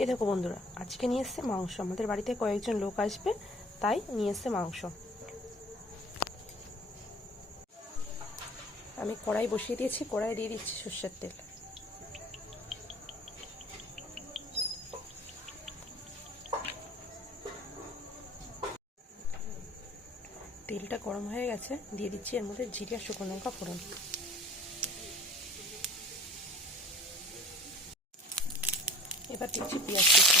এই দেখো বন্ধুরা, আজকে নিয়ে এসেছে মাংস। আমাদের বাড়িতে কয়েকজন লোক আসবে, তাই নিয়ে এসেছে মাংস। আমি কড়াই বসিয়ে দিয়েছি, কড়াই দিয়ে দিচ্ছি সর্ষের তেল। তেলটা গরম হয়ে গেছে, দিয়ে দিচ্ছি এর মধ্যে জিরে আর শুকনো লঙ্কা ফোড়ন। এবার দিচ্ছি পেঁয়াজ কুচি।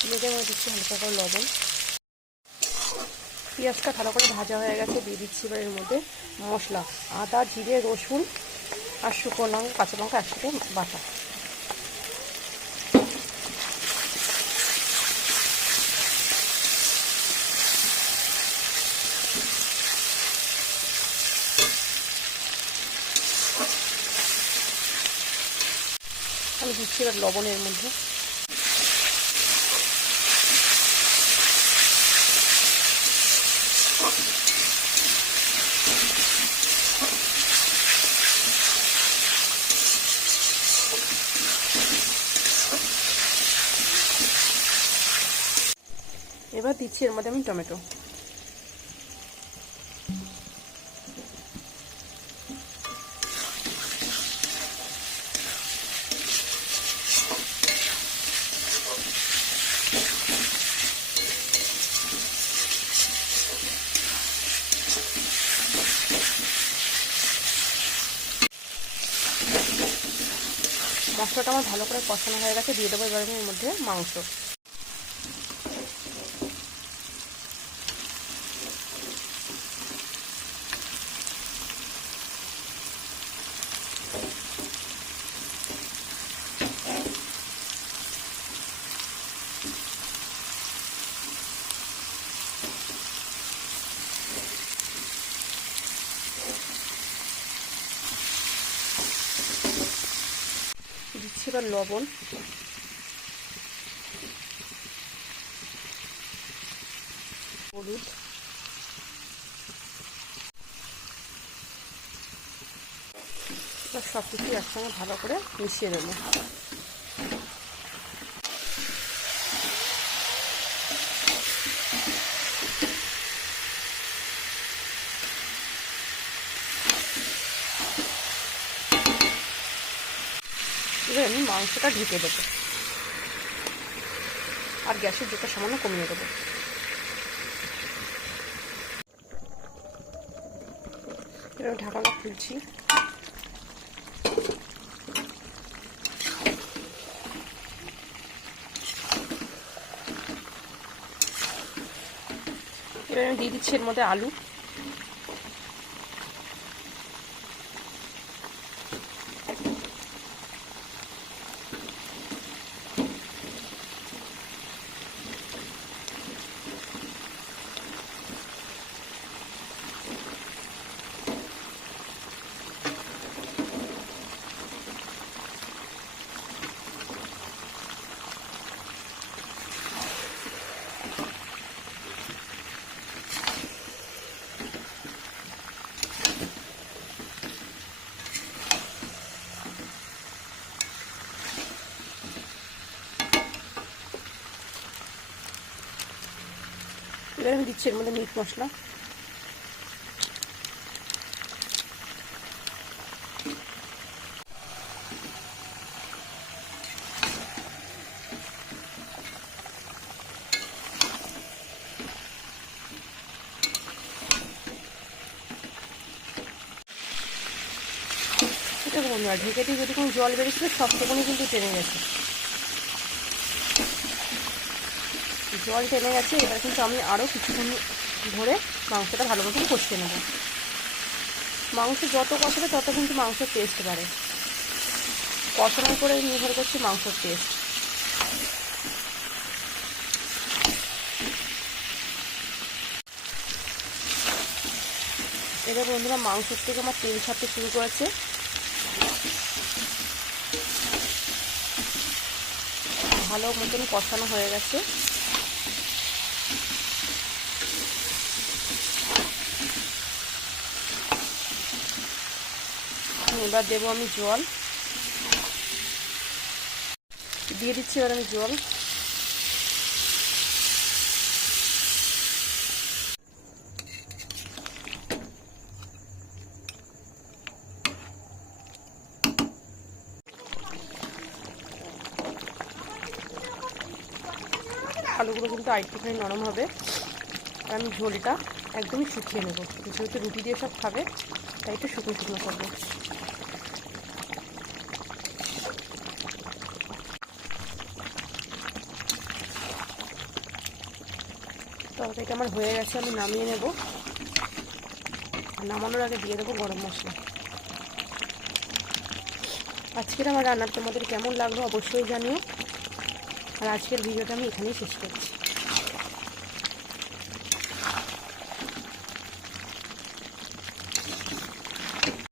পেঁয়াজের মধ্যে দিচ্ছি হালকা করে লবণ। পেঁয়াজটা ভালো করে ভাজা হয়ে গেছে, দিয়ে দিচ্ছি এবার এর মধ্যে মশলা, আদা, জিরে, রসুন আর শুকনো লঙ্কা, কাঁচা লঙ্কা একসাথে বাটা। আমি দিচ্ছি এবার লবণের মধ্যে। এবার দিচ্ছি এর মধ্যে আমি টমেটো। মশলাটা আমার ভালো করে কষানো হয়ে গেছে, দিয়ে দেবো এবার আমি এর মধ্যে মাংস। দিচ্ছি এবার লবণ, হলুদ, এবার সব কিছু একসঙ্গে ভালো করে মিশিয়ে দেবো। এবার আমি মাংসটা ঢেকে দেবো আর গ্যাসের জোরটা সামান্য কমিয়ে দেবো। এবার ঢাকাটা খুলছি। এবার আমি দিয়ে দিচ্ছি এর মধ্যে আলু। এবার আমি দিচ্ছি এর মধ্যে মিট মশলা। এটা বন্ধুরা, ঢেকে দিয়ে যদি কোনো জল বেরিয়েছিল সবটুকুনি কিন্তু টেনে গেছে, জল টেনে গেছে। এবার কিন্তু আমি আরও কিছুক্ষণ ধরে মাংসটা ভালো মতন কষিয়ে নেব। মাংস যত কষাবে তত কিন্তু মাংসের টেস্ট বাড়ে, কষানোর করে নির্ভর করছে মাংসের টেস্ট। এবার বন্ধুরা, মাংসের থেকে আমার তেল ছাড়তে শুরু করেছে। ভালো মতন কষানো হয়ে গেছে। এবার দেবো আমি জল, দিয়ে দিচ্ছি এবার আমি জল। আলুগুলো কিন্তু আরেকটুখানি নরম হবে। আর আমি ঝোলটা একদমই শুকিয়ে নেব, যেহেতু রুটি দিয়ে সব খাবে তাই একটু শুকনো শুকনো করবো। তরকারিটা আমার হয়ে গেছে, আমি নামিয়ে নেব। নামানোর আগে দিয়ে দেবো গরম মশলা। আজকের আমার রান্না তোমাদের কেমন লাগলো অবশ্যই জানিও। আর আজকের ভিডিওটা আমি এখানেই শেষ করছি।